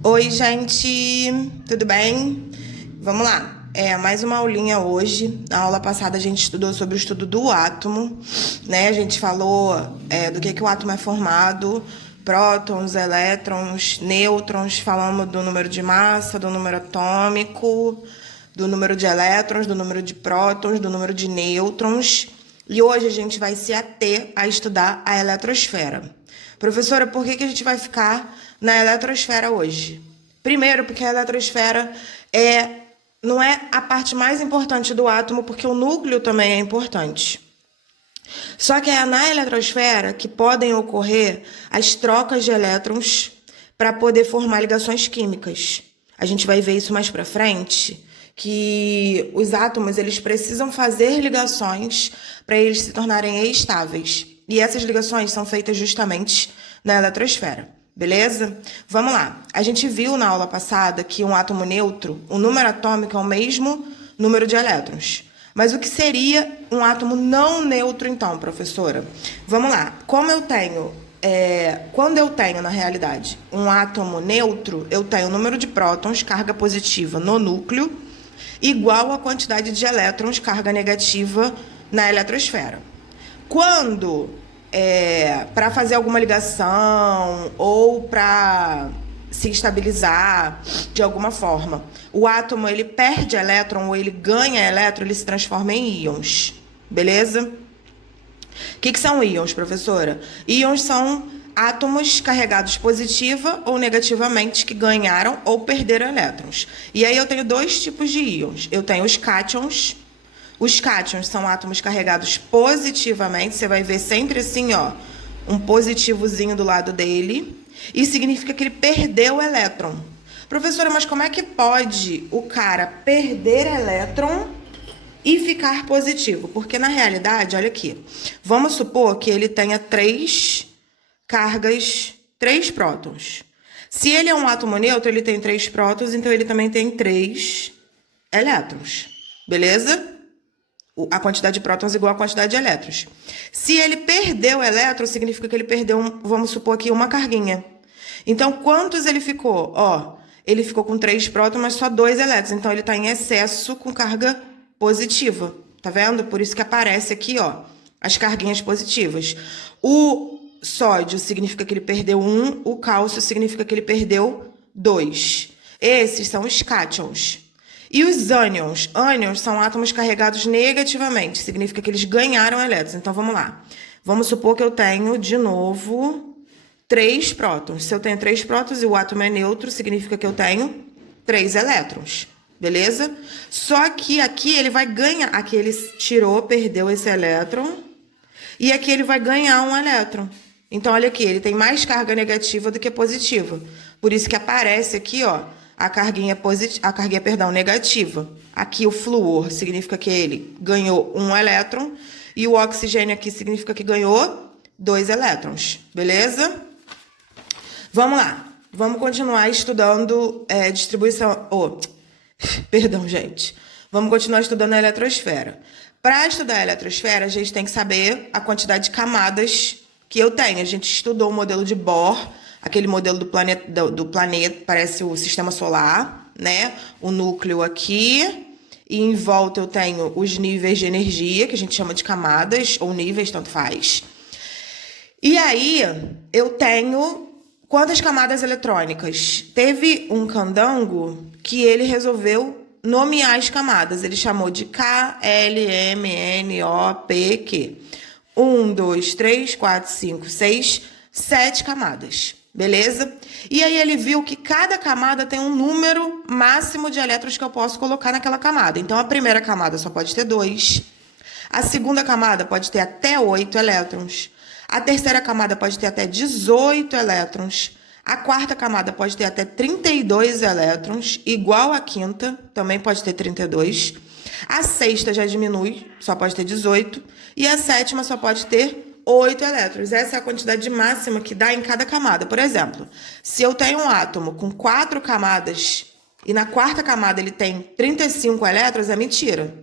Oi, gente, tudo bem? Vamos lá. Mais uma aulinha hoje. Na aula passada a gente estudou sobre o estudo do átomo, né? A gente falou do que o átomo é formado, prótons, elétrons, nêutrons, falamos do número de massa, do número atômico, do número de elétrons, do número de prótons, do número de nêutrons. E hoje a gente vai se ater a estudar a eletrosfera. Professora, por que a gente vai ficar na eletrosfera hoje? Primeiro, porque a eletrosfera não é a parte mais importante do átomo, porque o núcleo também é importante. Só que é na eletrosfera que podem ocorrer as trocas de elétrons para poder formar ligações químicas. A gente vai ver isso mais para frente, que os átomos eles precisam fazer ligações para eles se tornarem estáveis. E essas ligações são feitas justamente na eletrosfera. Beleza? Vamos lá. A gente viu na aula passada que um átomo neutro, o número atômico é o mesmo número de elétrons. Mas o que seria um átomo não neutro, então, professora? Vamos lá. Quando eu tenho, na realidade, um átomo neutro, eu tenho o número de prótons, carga positiva, no núcleo, igual à quantidade de elétrons, carga negativa, na eletrosfera. Quando, para fazer alguma ligação ou para se estabilizar de alguma forma, o átomo ele perde elétron ou ele ganha elétron, ele se transforma em íons, beleza? O que são íons, professora? Íons são átomos carregados positiva ou negativamente que ganharam ou perderam elétrons. E aí eu tenho dois tipos de íons. Eu tenho os cátions. Os cátions são átomos carregados positivamente. Você vai ver sempre assim, ó, um positivozinho do lado dele. E significa que ele perdeu o elétron. Professora, mas como é que pode o cara perder elétron e ficar positivo? Porque na realidade, olha aqui, vamos supor que ele tenha três cargas, três prótons. Se ele é um átomo neutro, ele tem três prótons, então ele também tem três elétrons, beleza? A quantidade de prótons igual à quantidade de elétrons. Se ele perdeu o elétron, significa que ele perdeu, vamos supor aqui, uma carguinha. Então, quantos ele ficou? Ó, ele ficou com três prótons, mas só dois elétrons. Então, ele está em excesso com carga positiva. Tá vendo? Por isso que aparece aqui, ó, as carguinhas positivas. O sódio significa que ele perdeu um, o cálcio significa que ele perdeu dois. Esses são os cátions. E os ânions? Ânions são átomos carregados negativamente, significa que eles ganharam elétrons. Então, vamos lá. Vamos supor que eu tenho, de novo, três prótons. Se eu tenho três prótons e o átomo é neutro, significa que eu tenho três elétrons. Beleza? Só que aqui ele vai ganhar. Aqui ele tirou, perdeu esse elétron. E aqui ele vai ganhar um elétron. Então, olha aqui, ele tem mais carga negativa do que positiva. Por isso que aparece aqui, ó, a carguinha negativa. Aqui o flúor significa que ele ganhou um elétron. E o oxigênio aqui significa que ganhou dois elétrons. Beleza? Vamos lá. Vamos continuar estudando distribuição... Perdão, gente. Vamos continuar estudando a eletrosfera. Para estudar a eletrosfera, a gente tem que saber a quantidade de camadas que eu tenho. A gente estudou o modelo de Bohr, aquele modelo do planeta, parece o sistema solar, né? O núcleo aqui. E em volta eu tenho os níveis de energia, que a gente chama de camadas, ou níveis, tanto faz. E aí, eu tenho quantas camadas eletrônicas? Teve um candango que ele resolveu nomear as camadas. Ele chamou de K, L, M, N, O, P, Q. 1, 2, 3, 4, 5, 6, 7 camadas. Beleza? E aí ele viu que cada camada tem um número máximo de elétrons que eu posso colocar naquela camada. Então, a primeira camada só pode ter 2. A segunda camada pode ter até 8 elétrons. A terceira camada pode ter até 18 elétrons. A quarta camada pode ter até 32 elétrons, igual à quinta, também pode ter 32. A sexta já diminui, só pode ter 18. E a sétima só pode ter 8 elétrons. Essa é a quantidade máxima que dá em cada camada. Por exemplo, se eu tenho um átomo com 4 camadas e na quarta camada ele tem 35 elétrons, é mentira.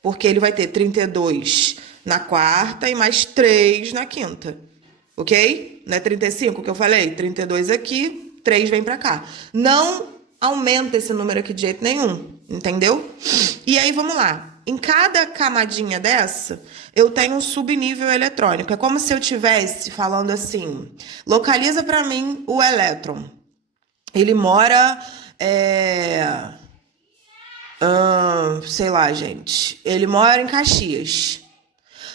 Porque ele vai ter 32 na quarta e mais 3 na quinta. Ok? Não é 35 que eu falei? 32 aqui 3 vem para cá. Não aumenta esse número aqui de jeito nenhum, entendeu? E aí, vamos lá. Em cada camadinha dessa, eu tenho um subnível eletrônico. É como se eu estivesse falando assim, localiza para mim o elétron. Ele mora, sei lá, gente. Ele mora em Caxias.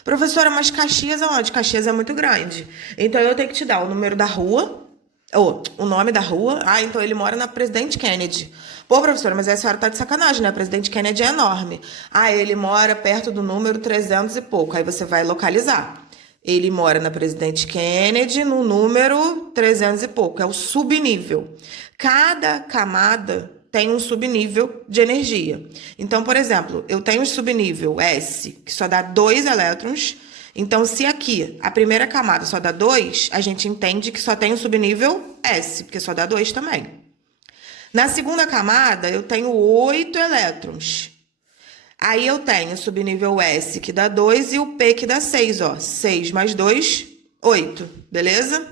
Professora, mas Caxias aonde? Caxias é muito grande. Então, eu tenho que te dar o número da rua, ou o nome da rua. Ah, então ele mora na Presidente Kennedy. Pô, professora, mas a senhora tá de sacanagem, né? A Presidente Kennedy é enorme. Ah, ele mora perto do número 300 e pouco. Aí você vai localizar. Ele mora na Presidente Kennedy no número 300 e pouco. É o subnível. Cada camada tem um subnível de energia. Então, por exemplo, eu tenho o subnível S, que só dá 2 elétrons. Então, se aqui a primeira camada só dá 2, a gente entende que só tem o subnível S, porque só dá 2 também. Na segunda camada, eu tenho 8 elétrons. Aí eu tenho o subnível S, que dá 2, e o P, que dá 6, ó. 6 mais 2, 8, beleza?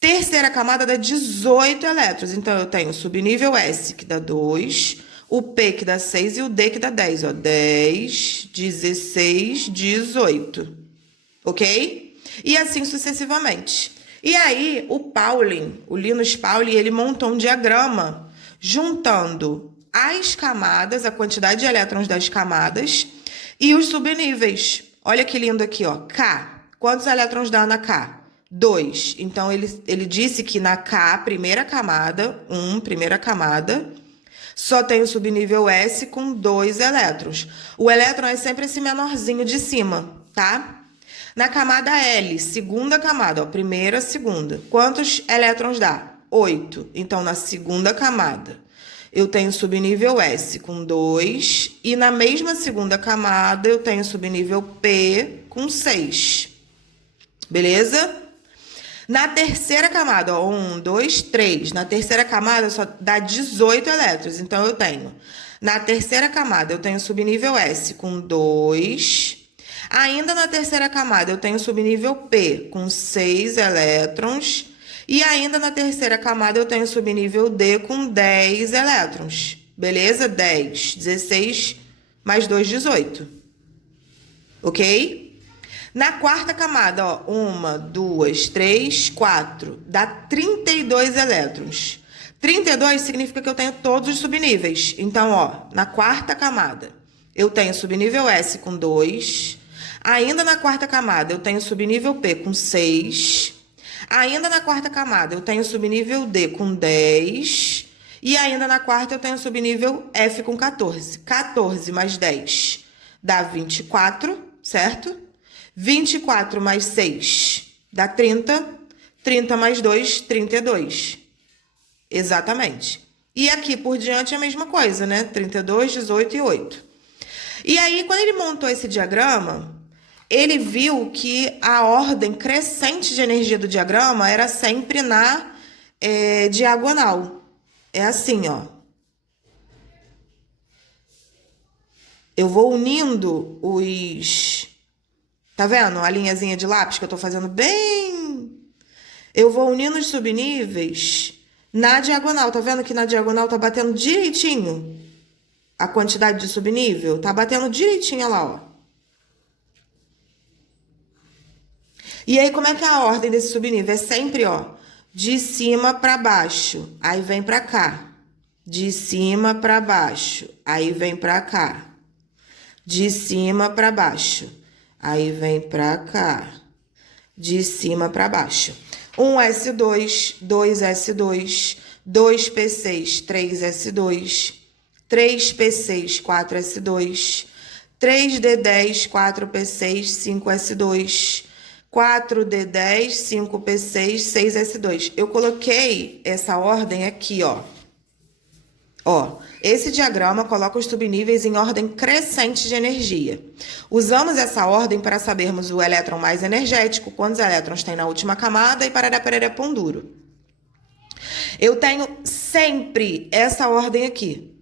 Terceira camada dá 18 elétrons. Então, eu tenho o subnível S, que dá 2, o P, que dá 6, e o D, que dá 10, ó. 10, 16, 18. Ok? E assim sucessivamente. E aí, o Linus Pauling, ele montou um diagrama juntando as camadas, a quantidade de elétrons das camadas e os subníveis. Olha que lindo aqui, ó. K. Quantos elétrons dá na K? 2. Então, ele disse que na K, primeira camada, só tem o subnível S com 2 elétrons. O elétron é sempre esse menorzinho de cima, tá? Na camada L, segunda camada, ó, primeira, segunda. Quantos elétrons dá? 8. Então, na segunda camada, eu tenho subnível S com 2. E na mesma segunda camada, eu tenho subnível P com 6. Beleza? Na terceira camada, ó, 1, 2, 3. Na terceira camada, só dá 18 elétrons. Então, eu tenho... Na terceira camada, eu tenho subnível S com 2... Ainda na terceira camada, eu tenho o subnível P com 6 elétrons. E ainda na terceira camada, eu tenho o subnível D com 10 elétrons. Beleza? 10, 16, mais 2, 18. Ok? Na quarta camada, ó, 1, 2, 3, 4. Dá 32 elétrons. 32 significa que eu tenho todos os subníveis. Então, ó, na quarta camada, eu tenho subnível S com 2... Ainda na quarta camada, eu tenho subnível P com 6. Ainda na quarta camada, eu tenho subnível D com 10. E ainda na quarta, eu tenho subnível F com 14. 14 mais 10 dá 24, certo? 24 mais 6 dá 30. 30 mais 2, 32. Exatamente. E aqui por diante é a mesma coisa, né? 32, 18 e 8. E aí, quando ele montou esse diagrama... Ele viu que a ordem crescente de energia do diagrama era sempre na diagonal. É assim, ó. Eu vou unindo os... Tá vendo? A linhazinha de lápis que eu tô fazendo bem... Eu vou unindo os subníveis na diagonal. Tá vendo que na diagonal tá batendo direitinho a quantidade de subnível? Tá batendo direitinho lá, ó. E aí, como é que é a ordem desse subnível? É sempre, ó, de cima para baixo, aí vem para cá. De cima para baixo, aí vem para cá. De cima para baixo, aí vem para cá. De cima para baixo. 1S2, 2S2, 2P6, 3S2, 3P6, 4S2, 3D10, 4P6, 5S2, 4D10, 5P6, 6S2. Eu coloquei essa ordem aqui, ó. Ó, esse diagrama coloca os subníveis em ordem crescente de energia. Usamos essa ordem para sabermos o elétron mais energético, quantos elétrons tem na última camada e parará, parará, pão duro. Eu tenho sempre essa ordem aqui.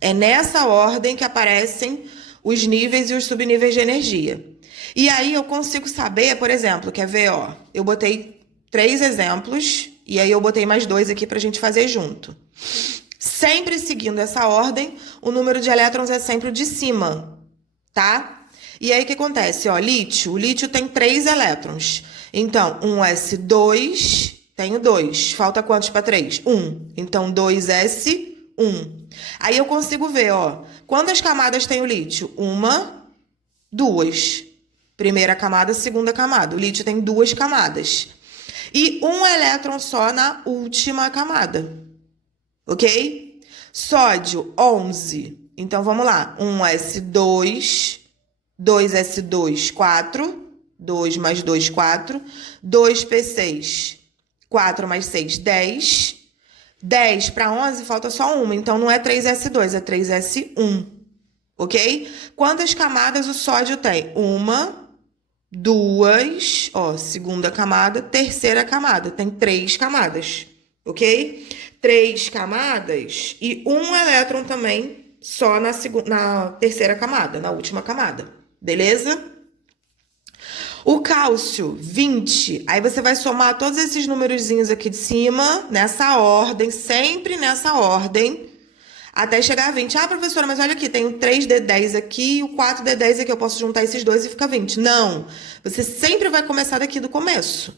É nessa ordem que aparecem os níveis e os subníveis de energia. E aí eu consigo saber, por exemplo, quer ver, ó, eu botei 3 exemplos E aí eu botei mais 2 aqui pra gente fazer junto. Sempre seguindo essa ordem, o número de elétrons é sempre o de cima, tá? E aí o que acontece? Ó, lítio. O lítio tem 3 elétrons. Então, 1s2, tenho 2. Falta quantos para 3? 1. Então, 2s, 1. Aí eu consigo ver, ó. Quantas camadas tem o lítio? 1, 2. Primeira camada, segunda camada. O lítio tem 2 camadas. E 1 elétron só na última camada. Ok? Sódio, 11. Então, vamos lá. 1s2, 2s2, 4. 2 mais 2, 4. 2p6, 4 mais 6, 10. 10 para 11, falta só uma. Então, não é 3s2, é 3s1. Ok? Quantas camadas o sódio tem? 1, 2, ó, segunda camada, terceira camada. Tem 3 camadas. Ok? 3 camadas e 1 elétron também só na terceira camada, na última camada. Beleza? O cálcio, 20. Aí você vai somar todos esses númerozinhos aqui de cima, nessa ordem, sempre nessa ordem, até chegar a 20. Ah, professora, mas olha aqui, tem o 3D10 aqui e o 4D10 aqui. Eu posso juntar esses dois e fica 20. Não, você sempre vai começar daqui do começo,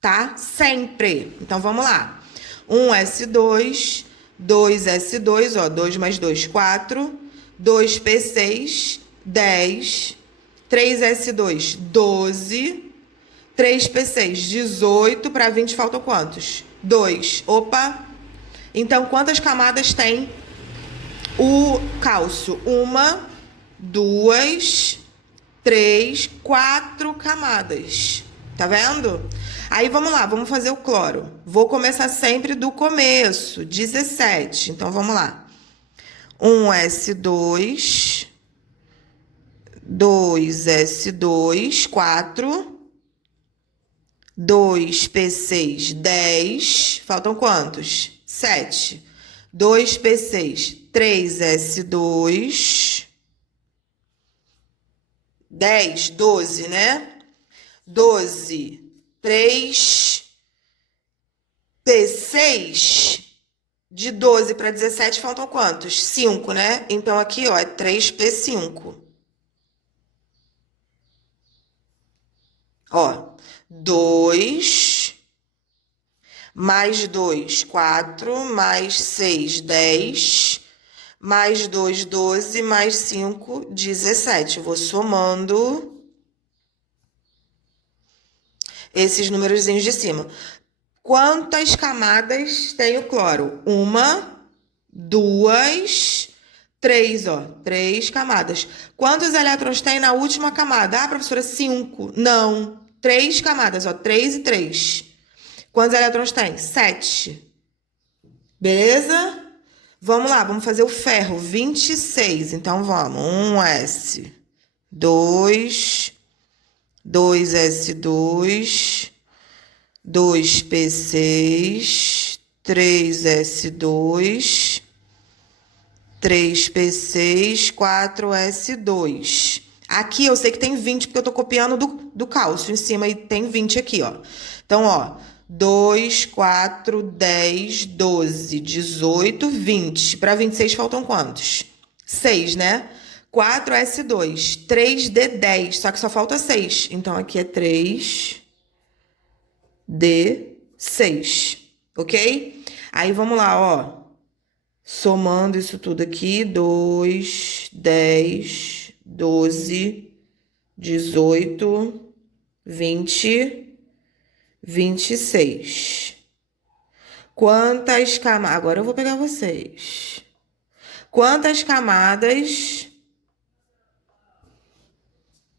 tá? Sempre. Então, vamos lá. 1s2, 2s2, ó, 2 mais 2, 4, 2p6, 10, 3s2, 12, 3p6, 18, para 20 faltam quantos? 2. Opa! Então, quantas camadas tem o cálcio? 1, 2, 3, 4 camadas. Tá vendo? Aí, vamos lá, vamos fazer o cloro. Vou começar sempre do começo, 17. Então, vamos lá. 1s2, 2s2, 4, 2p6, 10. Faltam quantos? 7. 2p6, 3s2, 10, 12, né? 12, 3p6, de 12 para 17 faltam quantos? 5, né? Então, aqui, ó, é 3p5. Ó, 2, mais 2, 4, mais 6, 10, mais 2, 12, mais 5, 17. Vou somando esses númerozinhos de cima. Quantas camadas tem o cloro? 1, 2, 3, ó. 3 camadas. Quantos elétrons tem na última camada? Ah, professora, 5. Não. 3 camadas, ó. 3 e 3. Quantos elétrons tem? 7. Beleza? Vamos lá, vamos fazer o ferro. 26. Então, vamos. 1s, 2, 2s2, 2p6, 3s2, 3p6, 4s2. Aqui eu sei que tem 20, porque eu tô copiando do cálcio em cima e tem 20 aqui, ó. Então, ó, 2, 4, 10, 12, 18, 20. Para 26 faltam quantos? 6, né? 4s2, 3d10, só que só falta 6. Então, aqui é 3d6, ok? Aí, vamos lá, ó. Somando isso tudo aqui, 2, 10, 12, 18, 20, 26. Quantas camadas... Agora eu vou pegar vocês. Quantas camadas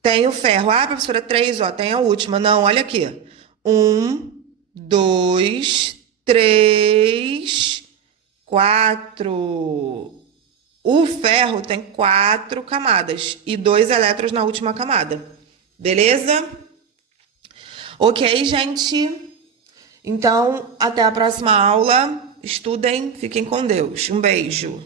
tem o ferro? Ah, professora, 3, ó, tem a última. Não, olha aqui. 1, 2, 3, 4. O ferro tem 4 camadas e 2 elétrons na última camada. Beleza? Ok, gente? Então, até a próxima aula. Estudem, fiquem com Deus. Um beijo.